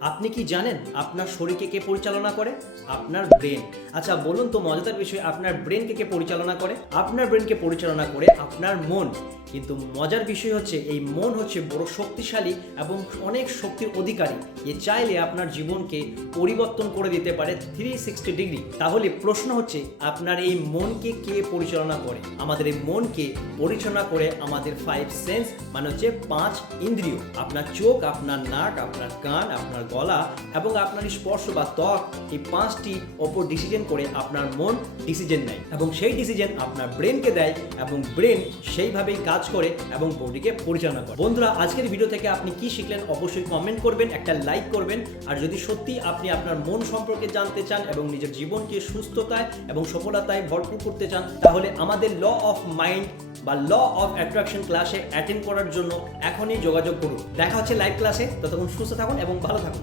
আপনি কি জানেন আপনার শরীরকে কে পরিচালনা করে? আপনার ব্রেন। আচ্ছা বলুন তো মজাদার বিষয়, আপনার ব্রেনকে কে পরিচালনা করে? আপনার ব্রেনকে পরিচালনা করে আপনার মন। কিন্তু মজার বিষয় হচ্ছে এই মন হচ্ছে বড় শক্তিশালী এবং অনেক শক্তির অধিকারী। এ চাইলে আপনার জীবনকে পরিবর্তন করে দিতে পারে 360 ডিগ্রি। তাহলে প্রশ্ন হচ্ছে আপনার এই মনকে কে পরিচালনা করে? আমাদের এই মনকে পরিচালনা করে আমাদের 5 সেন্স, মানে হচ্ছে 5 ইন্দ্রিয়। আপনার চোখ, আপনার নাক, আপনার কান, আপনার গলা এবং আপনার স্পর্শ বা ত্বক, এই 5টি ওপর ডিসিশন করে আপনার মন ডিসিশন নেয় এবং সেই ডিসিশন আপনার ব্রেনকে দেয় এবং ব্রেন সেইভাবেই কাজ করে এবং বডিকে পরিচালনা করে। বন্ধুরা, আজকের ভিডিও থেকে আপনি কি শিখলেন অবশ্যই কমেন্ট করবেন, একটা লাইক করবেন। আর যদি সত্যি আপনি আপনার মন সম্পর্কে জানতে চান এবং নিজের জীবনকে সুস্থতায় এবং সফলতায় ভরপুর করতে চান, তাহলে আমাদের ল অফ মাইন্ড বা ল অফ অ্যাট্রাকশন ক্লাসে অ্যাটেন্ড করার জন্য এখনই যোগাযোগ করুন। দেখা হচ্ছে লাইভ ক্লাসে। ততক্ষণ সুস্থ থাকুন এবং ভালো থাকুন।